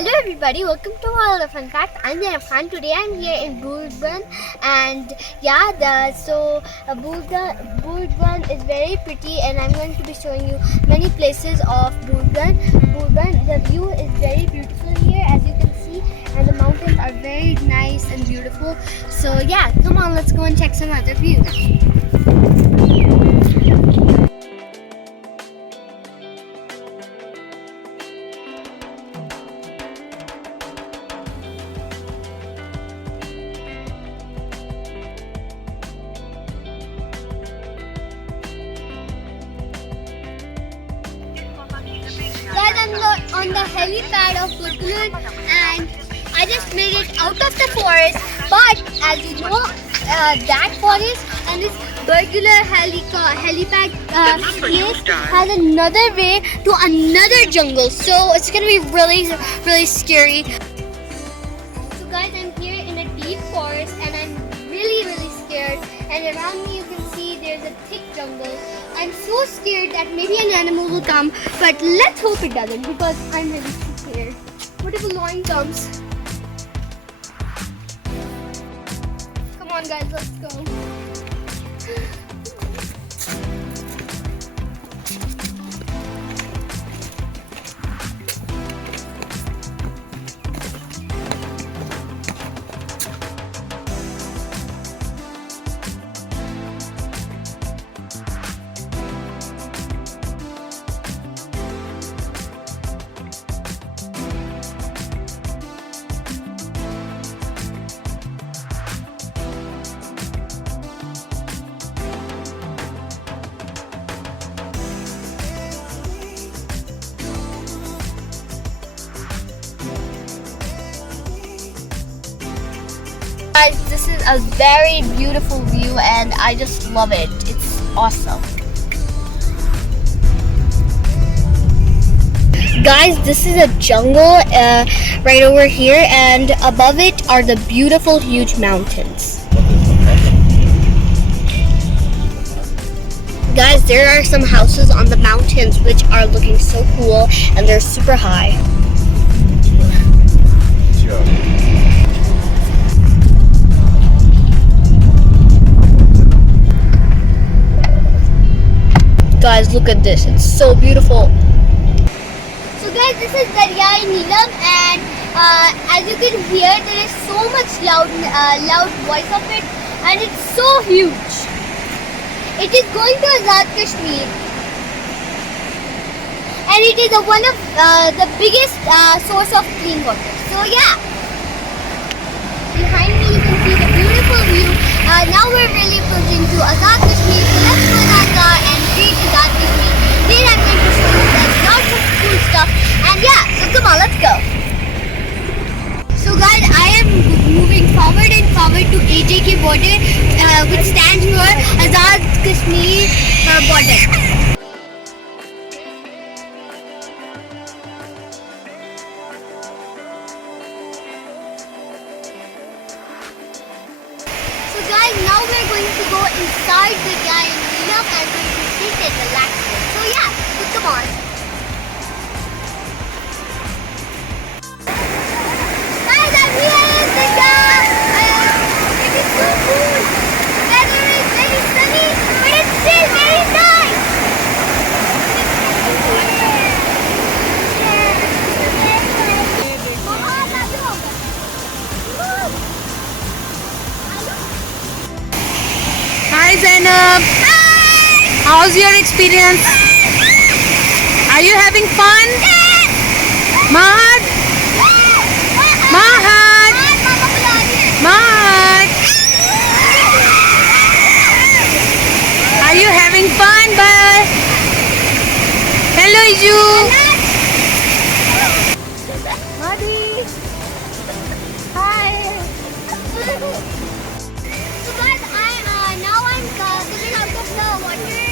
Hello everybody, welcome to all the fun fact. I'm Zainab. Today I'm here in Bhurban, and Bhurban is very pretty, and I'm going to be showing you many places of Bhurban. The view is very beautiful here, as you can see, and the mountains are very nice and beautiful. So yeah, come on, let's go and check some other views. Guys, I'm on the helipad of Bhurban, and I just made it out of the forest. But as you know, that forest and this regular helipad place has another way to another jungle. So it's gonna be really scary. So guys, I'm here in a deep forest, and I'm really scared. And around me you can see there's a thick jungle. I'm so scared that maybe an animal will come, but let's hope it doesn't, because I'm really scared. What if a lion comes? Come on guys, let's go. Guys, this is a very beautiful view, and I just love it. It's awesome. Guys, this is a jungle right over here, and above it are the beautiful huge mountains. Guys, there are some houses on the mountains which are looking so cool, and they're super high. Guys, look at this. It's so beautiful. So guys, this is Darya in Neelam, and as you can hear, there is so much loud voice of it, and it's so huge. It is going to Azad Kashmir, and it is one of the biggest source of clean water. So yeah. Behind me you can see the beautiful view. Now we're really approaching to Azad Kashmir, so let's go in our car and reach Azad Kashmir. There I'm going to show you guys lots of cool stuff, and yeah, so come on, let's go. So guys, I am moving forward to AJK border, which stands for Azad Kashmir border. So guys, now we're going to go inside the guy in Neelam and going to sit and relax. So yeah, so come on. Guys, I'm here in the car. It is so cool. The weather is very sunny, but it's still very nice. Hi Zainab. Hi. How's your experience? Are you having fun? Mahad? Mahad? Mahad? Are you having fun? Bye. Hello Iju. Madi. Hi. So guys, I'm coming out of the water,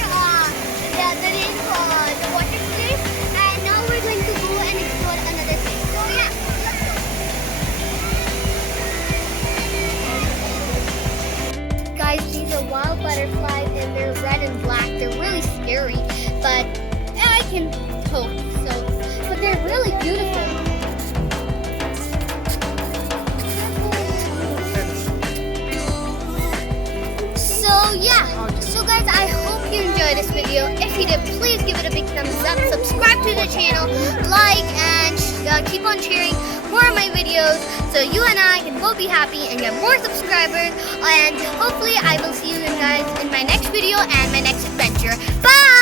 the water place, and now we're going to go and explore another place. So yeah, let's go. Guys, these are wild butterflies, and they're red and black. They're really scary, but I can hope so. But they're really beautiful. video. If you did, please give it a big thumbs up. Subscribe to the channel, like, and keep on sharing more of my videos so you and I can both be happy and get more subscribers. And hopefully I will see you guys in my next video and my next adventure. Bye!